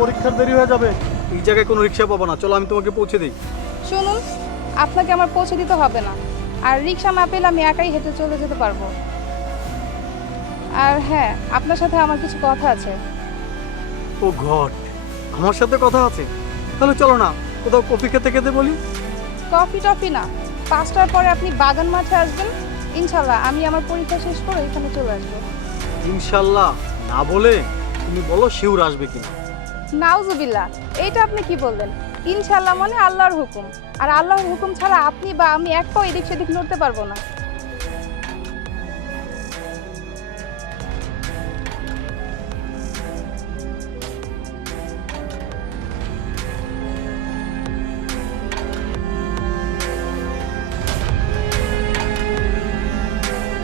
পরীক্ষার দেরি হয়ে যাবে। এই জায়গায় কোনো রিক্সা পাবো না, চলো আমি তোমাকে পৌঁছে দিই। শুনুন, আপনাকে আমার পৌঁছে দিতে হবে না, আর রিক্সা না পেলে আমি একাই হেঁটে চলে যেতে পারবো। আর হ্যাঁ, আপনার সাথে আমার কিছু কথা আছে। ও গড, আমার সাথে কথা আছে? তাহলে চলো না কোথাও কফি খেতে খেতে বলি। কফি টফি না, 5টার পরে আপনি বাগান মাঠে আসবেন, ইনশাল্লাহ আমি আমার পরীক্ষা শেষ করে এখানে চলে আসবো। ইনশাল্লাহ না বলে তুমি বলো শিওর আসবে কিনা। নাউজুবিল্লাহ, এইটা আপনি কি বললেন? ইনশাল্লাহ মানে আল্লাহর হুকুম, আর আল্লাহর হুকুম ছাড়া আপনি বা আমি এক পাও এদিক সেদিক নড়তে পারবো না।